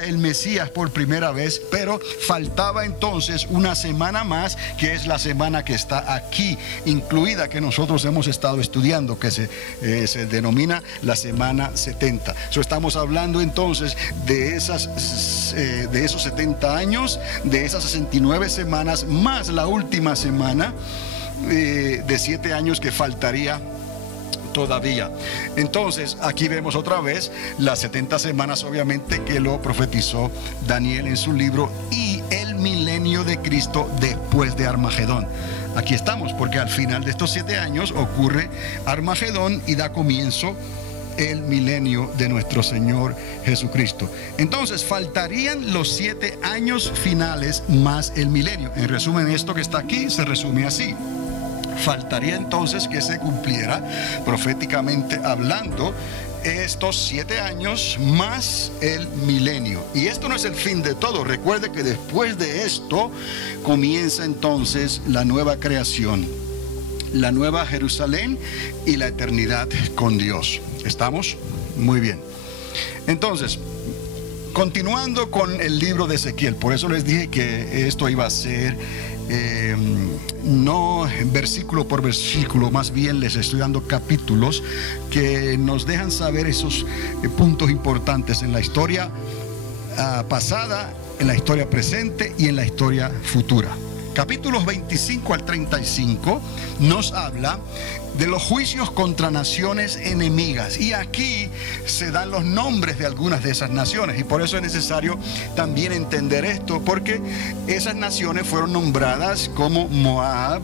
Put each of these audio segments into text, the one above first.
el Mesías por primera vez, pero faltaba entonces una semana más, que es la semana que está aquí incluida, que nosotros hemos estado estudiando, que se denomina la semana 70. Estamos hablando entonces de esos 70 años, de esas 69 semanas, más la última semana de 7 años que faltaría todavía. Entonces aquí vemos otra vez las 70 semanas, obviamente, que lo profetizó Daniel en su libro, y el milenio de Cristo después de Armagedón. Aquí estamos, porque al final de estos 7 años ocurre Armagedón y da comienzo el milenio de nuestro Señor Jesucristo. Entonces faltarían los 7 años finales más el milenio. En resumen, esto que está aquí se resume así: faltaría entonces que se cumpliera, proféticamente hablando, estos 7 años más el milenio. Y esto no es el fin de todo. Recuerde que después de esto comienza entonces la nueva creación, la nueva Jerusalén y la eternidad con Dios. ¿Estamos? Muy bien. Entonces, continuando con el libro de Ezequiel, por eso les dije que esto iba a ser no versículo por versículo, más bien les estoy dando capítulos que nos dejan saber esos puntos importantes en la historia pasada, en la historia presente y en la historia futura. Capítulos 25 al 35 nos habla de los juicios contra naciones enemigas, y aquí se dan los nombres de algunas de esas naciones, y por eso es necesario también entender esto, porque esas naciones fueron nombradas como Moab,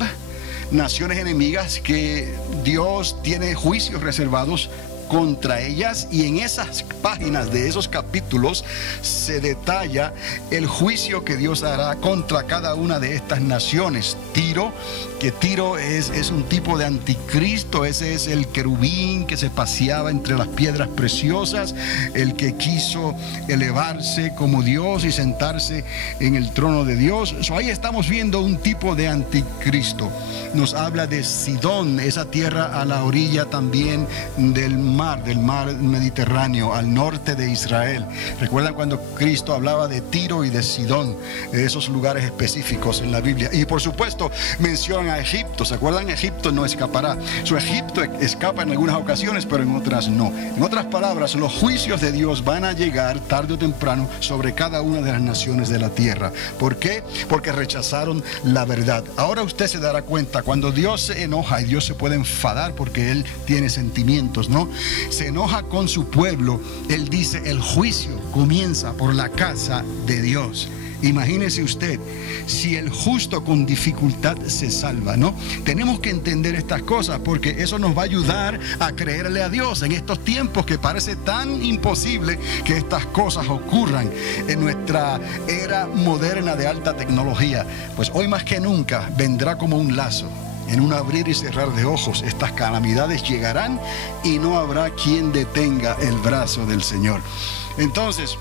naciones enemigas que Dios tiene juicios reservados contra ellas, y en esas páginas de esos capítulos se detalla el juicio que Dios hará contra cada una de estas naciones. Tiro, que Tiro es un tipo de anticristo, ese es el querubín que se paseaba entre las piedras preciosas, el que quiso elevarse como Dios y sentarse en el trono de Dios. Ahí estamos viendo un tipo de anticristo. Nos habla de Sidón, esa tierra a la orilla también del mar Mediterráneo, al norte de Israel. ¿Recuerdan cuando Cristo hablaba de Tiro y de Sidón, de esos lugares específicos en la Biblia? Y por supuesto mencionan a Egipto. ¿Se acuerdan? Egipto no escapará. Egipto escapa en algunas ocasiones, pero en otras no. En otras palabras, los juicios de Dios van a llegar tarde o temprano sobre cada una de las naciones de la tierra. ¿Por qué? Porque rechazaron la verdad. Ahora usted se dará cuenta, cuando Dios se enoja, y Dios se puede enfadar porque Él tiene sentimientos, ¿no? Se enoja con su pueblo. Él dice: el juicio comienza por la casa de Dios. Imagínese usted, si el justo con dificultad se salva, ¿no? Tenemos que entender estas cosas, porque eso nos va a ayudar a creerle a Dios en estos tiempos que parece tan imposible que estas cosas ocurran en nuestra era moderna de alta tecnología. Pues hoy más que nunca vendrá como un lazo. En un abrir y cerrar de ojos, estas calamidades llegarán y no habrá quien detenga el brazo del Señor. Entonces,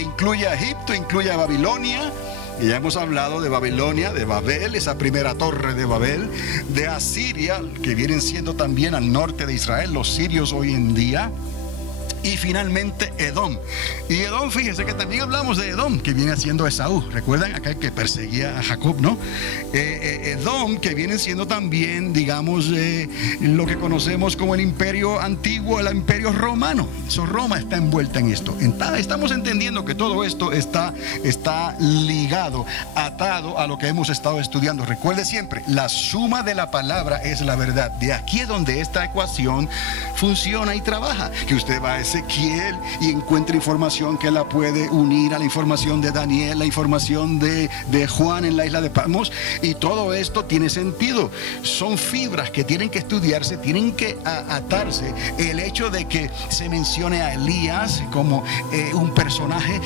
incluye a Egipto, incluye a Babilonia. Y ya hemos hablado de Babilonia, de Babel, esa primera torre de Babel, de Asiria, que vienen siendo también al norte de Israel, los sirios hoy en día. Y finalmente Edom. Y Edom, fíjense que también hablamos de Edom, que viene siendo Esaú. ¿Recuerdan aquel que perseguía a Jacob, no? Edom, que viene siendo también, digamos, lo que conocemos como el imperio antiguo, el imperio romano. Roma está envuelta en esto. Estamos entendiendo que todo esto está ligado, atado a lo que hemos estado estudiando. Recuerde siempre, la suma de la palabra es la verdad. De aquí es donde esta ecuación funciona y trabaja. Que usted va a Ezequiel y encuentra información que la puede unir a la información de Daniel, la información de Juan en la isla de Patmos, y todo esto tiene sentido. Son fibras que tienen que estudiarse, tienen que atarse. El hecho de que se mencione a Elías como un personaje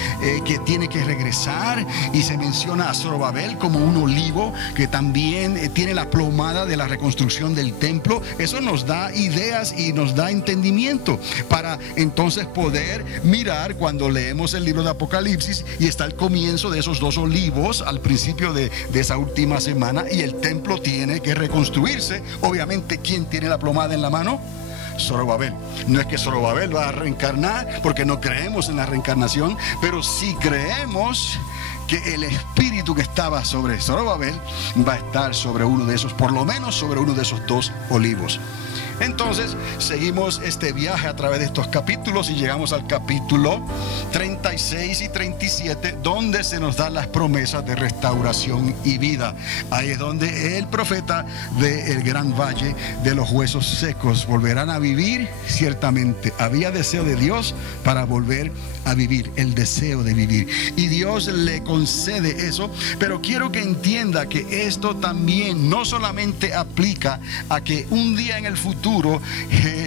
que tiene que regresar, y se menciona a Zorobabel como un olivo que también tiene la plomada de la reconstrucción del templo, eso nos da ideas y nos da entendimiento para entonces poder mirar cuando leemos el libro de Apocalipsis y está el comienzo de esos 2 olivos al principio de esa última semana, y el templo tiene que reconstruirse. Obviamente, ¿quién tiene la plomada en la mano? Zorobabel. No es que Zorobabel va a reencarnar, porque no creemos en la reencarnación, pero sí creemos que el espíritu que estaba sobre Zorobabel va a estar sobre uno de esos, por lo menos sobre uno de esos dos olivos. Entonces seguimos este viaje a través de estos capítulos y llegamos al capítulo 36 y 37, donde se nos dan las promesas de restauración y vida. Ahí es donde el profeta ve el gran valle de los huesos secos. Volverán a vivir, ciertamente. Había deseo de Dios para volver a vivir, el deseo de vivir. Y Dios le concede eso, pero quiero que entienda que esto también no solamente aplica a que un día en el futuro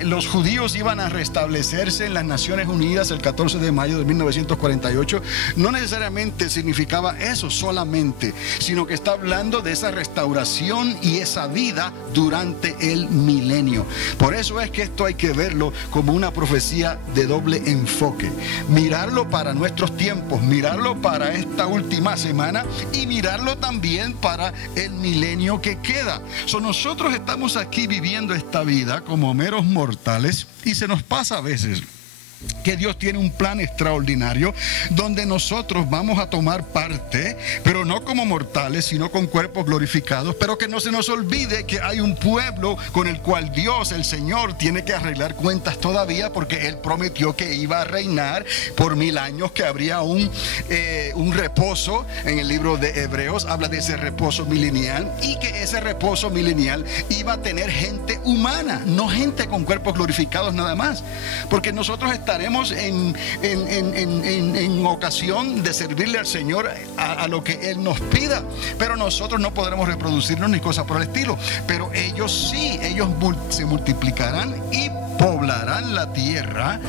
los judíos iban a restablecerse en las Naciones Unidas el 14 de mayo de 1948. No necesariamente significaba eso solamente, sino que está hablando de esa restauración y esa vida durante el milenio. Por eso es que esto hay que verlo como una profecía de doble enfoque. Mirarlo para nuestros tiempos, mirarlo para esta última semana y mirarlo también para el milenio que queda. Nosotros estamos aquí viviendo esta vida como meros mortales y se nos pasa a veces que Dios tiene un plan extraordinario donde nosotros vamos a tomar parte, pero no como mortales, sino con cuerpos glorificados. Pero que no se nos olvide que hay un pueblo con el cual Dios, el Señor, tiene que arreglar cuentas todavía, porque Él prometió que iba a reinar por 1000 años, que habría un reposo. En el libro de Hebreos habla de ese reposo milenial, y que ese reposo milenial iba a tener gente humana, no gente con cuerpos glorificados nada más, porque nosotros estaremos en ocasión de servirle al Señor a lo que Él nos pida, pero nosotros no podremos reproducirnos ni cosas por el estilo. Pero ellos sí, ellos se multiplicarán y poblarán la tierra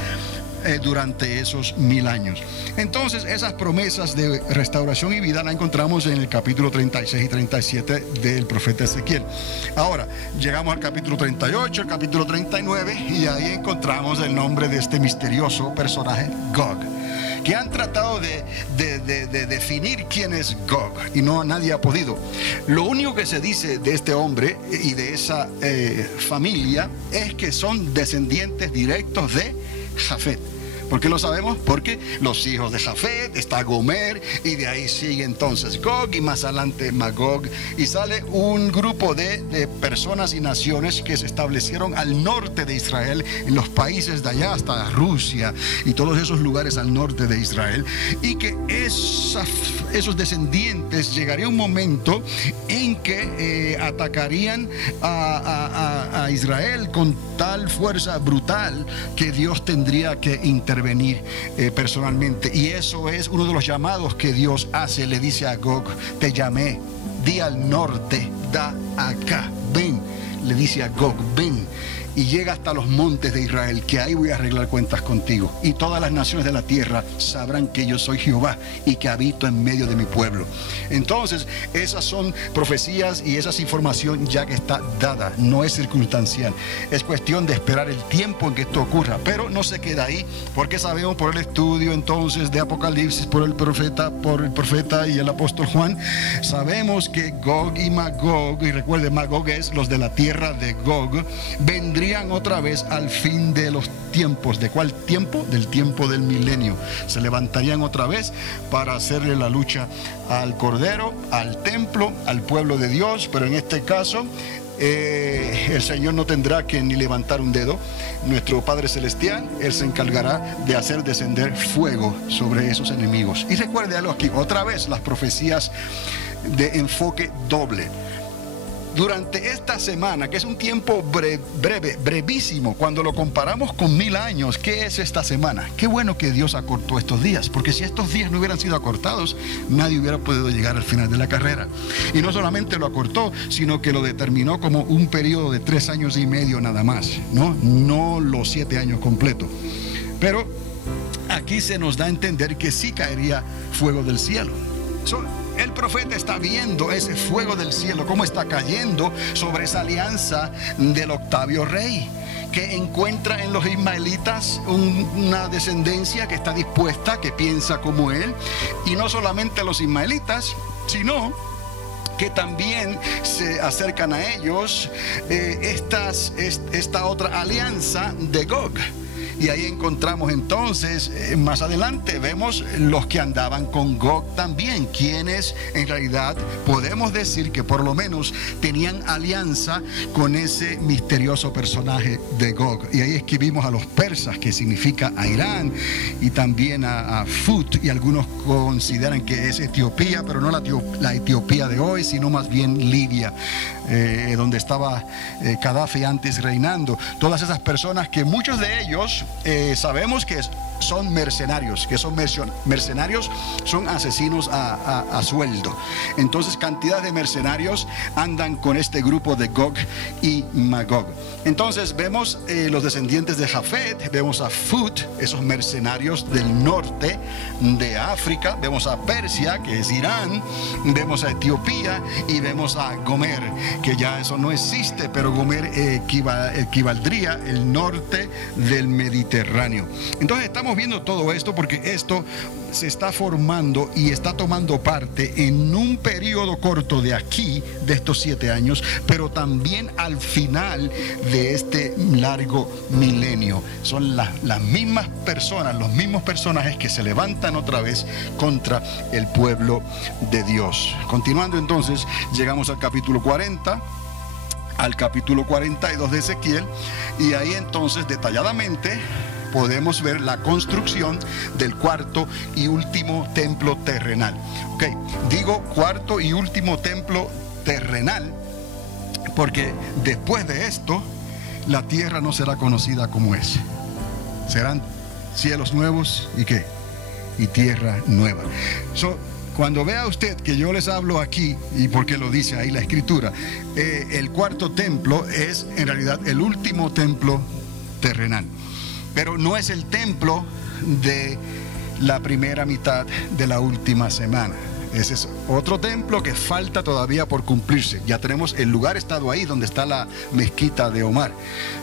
durante esos 1000 años. Entonces esas promesas de restauración y vida las encontramos en el capítulo 36 y 37 del profeta Ezequiel. Ahora llegamos al capítulo 38, el capítulo 39, y ahí encontramos el nombre de este misterioso personaje, Gog, que han tratado de definir quién es Gog, y no nadie ha podido. Lo único que se dice de este hombre y de esa familia es que son descendientes directos de Jafet. ¿Por qué lo sabemos? Porque los hijos de Jafet está Gomer, y de ahí sigue entonces Gog, y más adelante Magog, y sale un grupo de personas y naciones que se establecieron al norte de Israel, en los países de allá hasta Rusia y todos esos lugares al norte de Israel, y que esos descendientes llegaría un momento en que atacarían a Israel con tal fuerza brutal que Dios tendría que intervenir personalmente. Y eso es uno de los llamados que Dios hace. Le dice a Gog: te llamé, di al norte, da acá, ven. Le dice a Gog: ven, y llega hasta los montes de Israel, que ahí voy a arreglar cuentas contigo, y todas las naciones de la tierra sabrán que yo soy Jehová y que habito en medio de mi pueblo. Entonces esas son profecías, y esa es información ya que está dada, no es circunstancial. Es cuestión de esperar el tiempo en que esto ocurra, pero no se queda ahí, porque sabemos por el estudio entonces de Apocalipsis, por el profeta y el apóstol Juan, sabemos que Gog y Magog, y recuerden, Magog es los de la tierra de Gog, vendrían otra vez al fin de los tiempos. ¿De cuál tiempo? Del tiempo del milenio. Se levantarían otra vez para hacerle la lucha al Cordero, al templo, al pueblo de Dios. Pero en este caso el Señor no tendrá que ni levantar un dedo. Nuestro Padre Celestial, Él se encargará de hacer descender fuego sobre esos enemigos. Y recuerde algo aquí, otra vez las profecías de enfoque doble. Durante esta semana, que es un tiempo brevísimo, cuando lo comparamos con 1000 años, ¿qué es esta semana? Qué bueno que Dios acortó estos días, porque si estos días no hubieran sido acortados, nadie hubiera podido llegar al final de la carrera. Y no solamente lo acortó, sino que lo determinó como un periodo de 3 años y medio nada más, no los 7 años completos. Pero aquí se nos da a entender que sí caería fuego del cielo. El profeta está viendo ese fuego del cielo, cómo está cayendo sobre esa alianza del octavio rey, que encuentra en los ismaelitas una descendencia que está dispuesta, que piensa como él. Y no solamente los ismaelitas, sino que también se acercan a ellos esta otra alianza de Gog. Y ahí encontramos entonces, más adelante vemos los que andaban con Gog también, quienes en realidad podemos decir que por lo menos tenían alianza con ese misterioso personaje de Gog. Y ahí escribimos a los persas, que significa a Irán, y también a Fut, y algunos consideran que es Etiopía, pero no la Etiopía de hoy, sino más bien Libia, donde estaba Gaddafi antes reinando. Todas esas personas que muchos de ellos sabemos que son mercenarios, son asesinos a sueldo. Entonces cantidad de mercenarios andan con este grupo de Gog y Magog. Entonces vemos los descendientes de Jafet, vemos a Fut, esos mercenarios del norte de África, vemos a Persia, que es Irán, vemos a Etiopía, y vemos a Gomer, que ya eso no existe, pero Gomer equivaldría el norte del Mediterráneo. Entonces estamos viendo todo esto porque esto se está formando y está tomando parte en un periodo corto de aquí, de estos 7 años, pero también al final de este largo milenio. Son las mismas personas, los mismos personajes que se levantan otra vez contra el pueblo de Dios. Continuando entonces, llegamos al capítulo 40, al capítulo 42 de Ezequiel, y ahí entonces detalladamente podemos ver la construcción del cuarto y último templo terrenal. Ok, digo cuarto y último templo terrenal porque después de esto la tierra no será conocida como es. Serán cielos nuevos y ¿qué? Y tierra nueva. Cuando vea usted que yo les hablo aquí, y porque lo dice ahí la escritura, el cuarto templo es en realidad el último templo terrenal. Pero no es el templo de la primera mitad de la última semana. Ese es otro templo que falta todavía por cumplirse. Ya tenemos el lugar, estado ahí donde está la mezquita de Omar,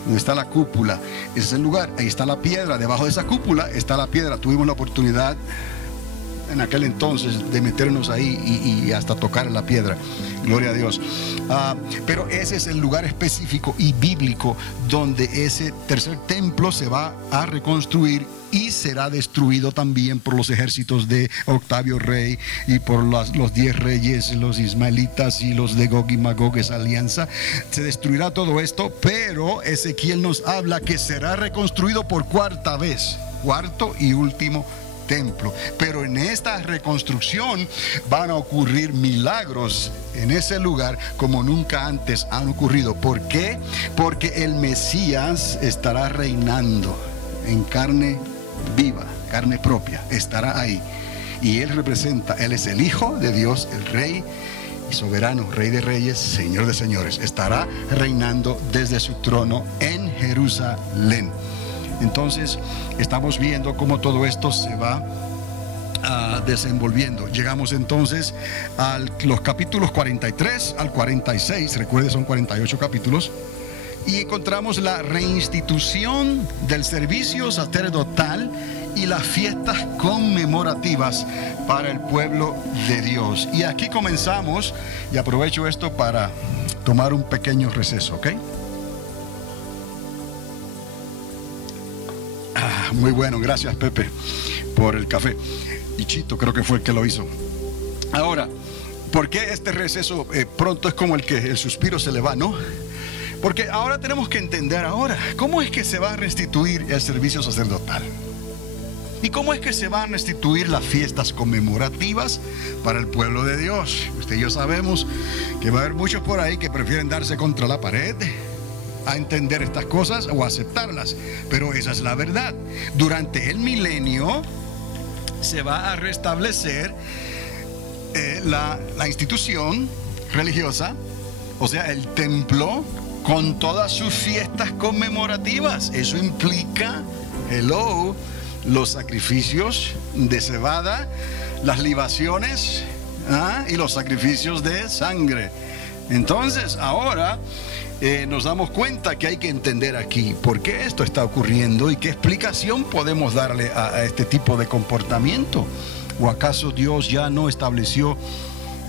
donde está la cúpula. Ese es el lugar, ahí está la piedra. Debajo de esa cúpula está la piedra. Tuvimos la oportunidad en aquel entonces de meternos ahí y hasta tocar la piedra. Gloria a Dios. Pero ese es el lugar específico y bíblico donde ese tercer templo se va a reconstruir y será destruido también por los ejércitos de Octavio Rey y por los 10 reyes, los ismaelitas y los de Gog y Magog, esa alianza. Se destruirá todo esto, pero Ezequiel nos habla que será reconstruido por cuarta vez, cuarto y último templo. Pero en esta reconstrucción van a ocurrir milagros en ese lugar como nunca antes han ocurrido. ¿Por qué? Porque el Mesías estará reinando en carne viva, carne propia, estará ahí. Y él representa, él es el Hijo de Dios, el Rey y soberano, Rey de reyes, Señor de señores. Estará reinando desde su trono en Jerusalén. Entonces estamos viendo cómo todo esto se va desenvolviendo. Llegamos entonces a los capítulos 43 al 46, recuerde son 48 capítulos, y encontramos la reinstitución del servicio sacerdotal y las fiestas conmemorativas para el pueblo de Dios. Y aquí comenzamos, y aprovecho esto para tomar un pequeño receso, ¿ok? Muy bueno, gracias Pepe por el café. Y Chito creo que fue el que lo hizo. Ahora, ¿por qué este receso pronto es como el suspiro se le va, no? Porque ahora tenemos que entender cómo es que se va a restituir el servicio sacerdotal. ¿Y cómo es que se van a restituir las fiestas conmemorativas para el pueblo de Dios? Usted y yo sabemos que va a haber muchos por ahí que prefieren darse contra la pared a entender estas cosas o aceptarlas, pero esa es la verdad. Durante el milenio se va a restablecer la institución religiosa, o sea, el templo con todas sus fiestas conmemorativas. Eso implica, los sacrificios de cebada, las libaciones y los sacrificios de sangre. Entonces ahora nos damos cuenta que hay que entender aquí por qué esto está ocurriendo y qué explicación podemos darle a este tipo de comportamiento. ¿O acaso Dios ya no estableció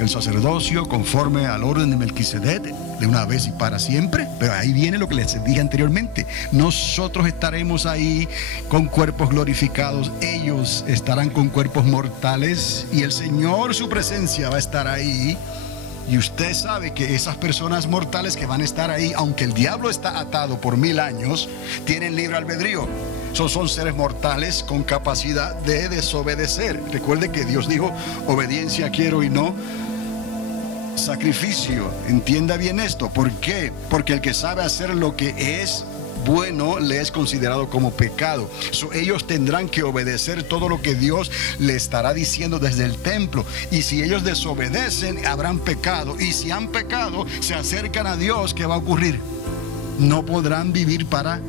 el sacerdocio conforme al orden de Melquisedec, de una vez y para siempre. Pero ahí viene lo que les dije anteriormente: nosotros estaremos ahí con cuerpos glorificados, ellos estarán con cuerpos mortales, y el Señor, su presencia va a estar ahí. Y usted sabe que esas personas mortales que van a estar ahí, aunque el diablo está atado por 1000 años, tienen libre albedrío. Son seres mortales con capacidad de desobedecer. Recuerde que Dios dijo: obediencia quiero y no sacrificio. Entienda bien esto. ¿Por qué? Porque el que sabe hacer lo que es bueno le es considerado como pecado. Ellos tendrán que obedecer todo lo que Dios le estará diciendo desde el templo. Y si ellos desobedecen, habrán pecado. Y si han pecado, se acercan a Dios, ¿qué va a ocurrir? No podrán vivir para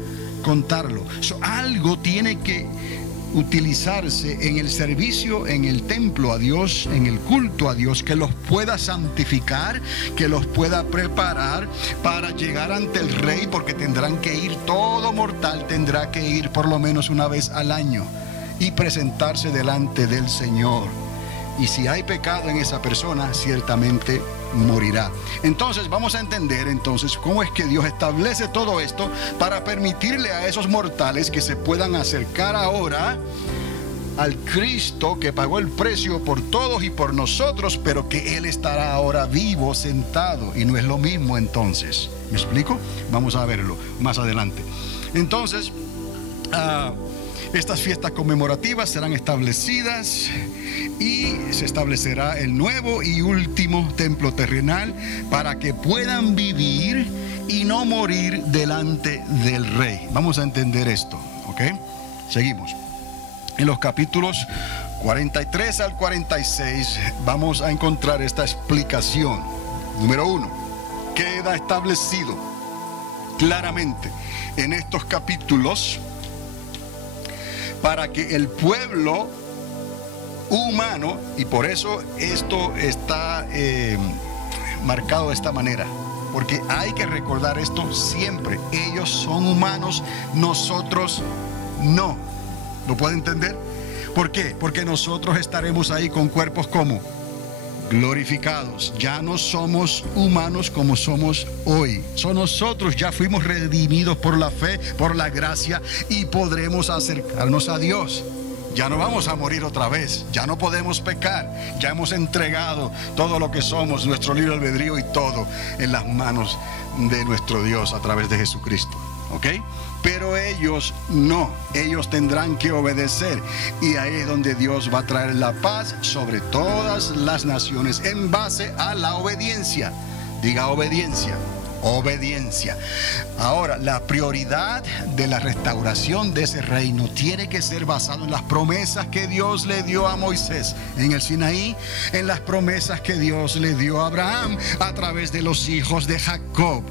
contarlo. Algo tiene que utilizarse en el servicio, en el templo a Dios, en el culto a Dios, que los pueda santificar, que los pueda preparar para llegar ante el Rey, porque tendrán que ir, todo mortal tendrá que ir por lo menos una vez al año y presentarse delante del Señor. Y si hay pecado en esa persona, ciertamente morirá. Entonces vamos a entender entonces cómo es que Dios establece todo esto para permitirle a esos mortales que se puedan acercar ahora al Cristo que pagó el precio por todos y por nosotros, pero que Él estará ahora vivo, sentado, y no es lo mismo entonces. ¿Me explico? Vamos a verlo más adelante. Entonces, estas fiestas conmemorativas serán establecidas y se establecerá el nuevo y último templo terrenal para que puedan vivir y no morir delante del Rey. Vamos a entender esto, ¿ok? Seguimos. En los capítulos 43 al 46 vamos a encontrar esta explicación. Número 1, queda establecido claramente en estos capítulos para que el pueblo humano, y por eso esto está marcado de esta manera, porque hay que recordar esto siempre: ellos son humanos, nosotros no. ¿Lo puede entender? ¿Por qué? Porque nosotros estaremos ahí con cuerpos como glorificados. Ya no somos humanos como somos hoy. Nosotros ya fuimos redimidos por la fe, por la gracia, y podremos acercarnos a Dios. Ya no vamos a morir otra vez, ya no podemos pecar, ya hemos entregado todo lo que somos, nuestro libre albedrío y todo, en las manos de nuestro Dios a través de Jesucristo. ¿Ok? Pero ellos no, ellos tendrán que obedecer, y ahí es donde Dios va a traer la paz sobre todas las naciones en base a la obediencia. Diga obediencia. Obediencia. Ahora, la prioridad de la restauración de ese reino tiene que ser basado en las promesas que Dios le dio a Moisés en el Sinaí, en las promesas que Dios le dio a Abraham a través de los hijos de Jacob.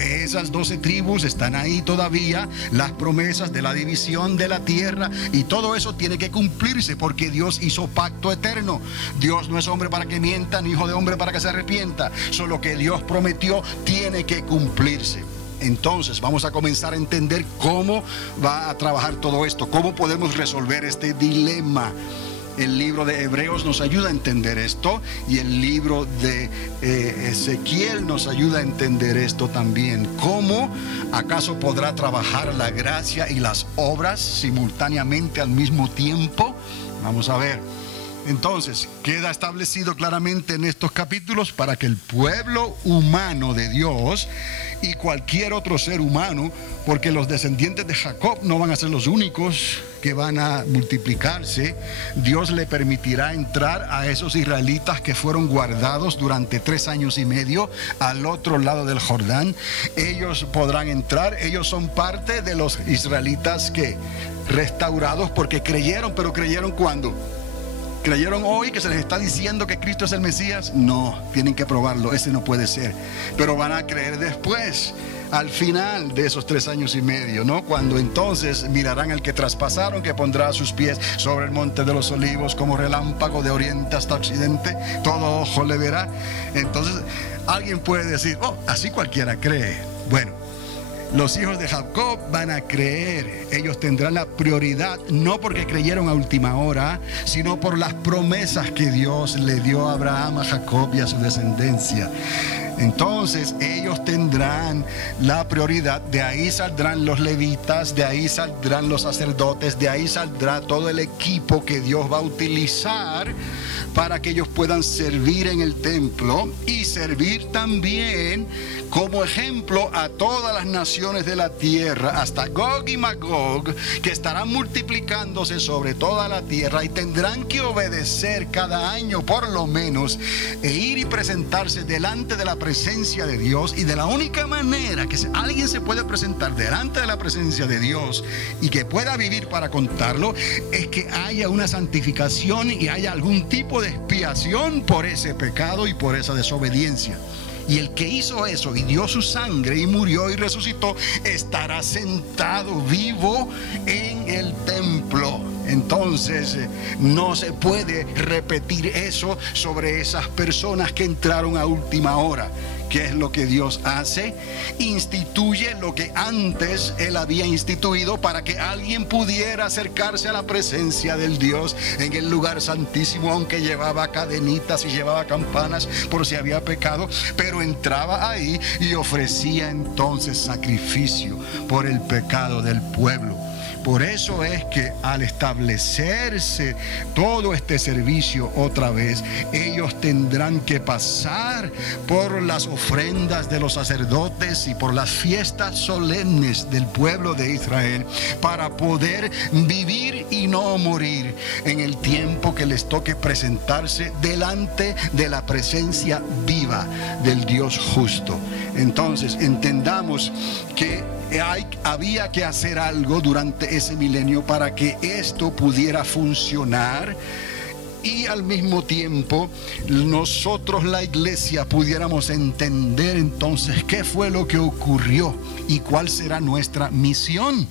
Esas 12 tribus están ahí todavía, las promesas de la división de la tierra, y todo eso tiene que cumplirse porque Dios hizo pacto eterno. Dios no es hombre para que mienta, ni hijo de hombre para que se arrepienta. Lo que Dios prometió tiene que cumplirse. Entonces vamos a comenzar a entender cómo va a trabajar todo esto, cómo podemos resolver este dilema. El libro de Hebreos nos ayuda a entender esto, y el libro de Ezequiel nos ayuda a entender esto también. ¿Cómo acaso podrá trabajar la gracia y las obras simultáneamente al mismo tiempo? Vamos a ver. Entonces, queda establecido claramente en estos capítulos para que el pueblo humano de Dios y cualquier otro ser humano, porque los descendientes de Jacob no van a ser los únicos que van a multiplicarse, Dios le permitirá entrar a esos israelitas que fueron guardados durante 3 años y medio al otro lado del Jordán. Ellos podrán entrar, ellos son parte de los israelitas que restaurados porque creyeron. Pero ¿creyeron cuándo? ¿Creyeron hoy que se les está diciendo que Cristo es el Mesías? No, tienen que probarlo, ese no puede ser. Pero van a creer después, al final de esos 3 años y medio, ¿no? Cuando entonces mirarán al que traspasaron, que pondrá sus pies sobre el monte de los olivos como relámpago de oriente hasta occidente, todo ojo le verá. Entonces alguien puede decir: oh, así cualquiera cree. Bueno, Los hijos de Jacob van a creer. Ellos tendrán la prioridad, no porque creyeron a última hora, sino por las promesas que Dios le dio a Abraham, a Jacob y a su descendencia. Entonces ellos tendrán la prioridad. De ahí saldrán los levitas, de ahí saldrán los sacerdotes, de ahí saldrá todo el equipo que Dios va a utilizar para que ellos puedan servir en el templo y servir también como ejemplo a todas las naciones de la tierra, hasta Gog y Magog, que estarán multiplicándose sobre toda la tierra y tendrán que obedecer cada año por lo menos e ir y presentarse delante de la presencia de Dios. Y de la única manera que alguien se puede presentar delante de la presencia de Dios y que pueda vivir para contarlo es que haya una santificación y haya algún tipo de expiación por ese pecado y por esa desobediencia. Y el que hizo eso y dio su sangre y murió y resucitó estará sentado vivo en el templo. Entonces no se puede repetir eso sobre esas personas que entraron a última hora. ¿Qué es lo que Dios hace? Instituye lo que antes Él había instituido para que alguien pudiera acercarse a la presencia del Dios en el lugar santísimo, aunque llevaba cadenitas y llevaba campanas por si había pecado, pero entraba ahí y ofrecía entonces sacrificio por el pecado del pueblo. Por eso es que al establecerse todo este servicio otra vez, ellos tendrán que pasar por las ofrendas de los sacerdotes y por las fiestas solemnes del pueblo de Israel para poder vivir y no morir en el tiempo que les toque presentarse delante de la presencia viva del Dios justo. Entonces entendamos que había que hacer algo durante ese milenio para que esto pudiera funcionar y al mismo tiempo nosotros, la iglesia, pudiéramos entender entonces qué fue lo que ocurrió y cuál será nuestra misión.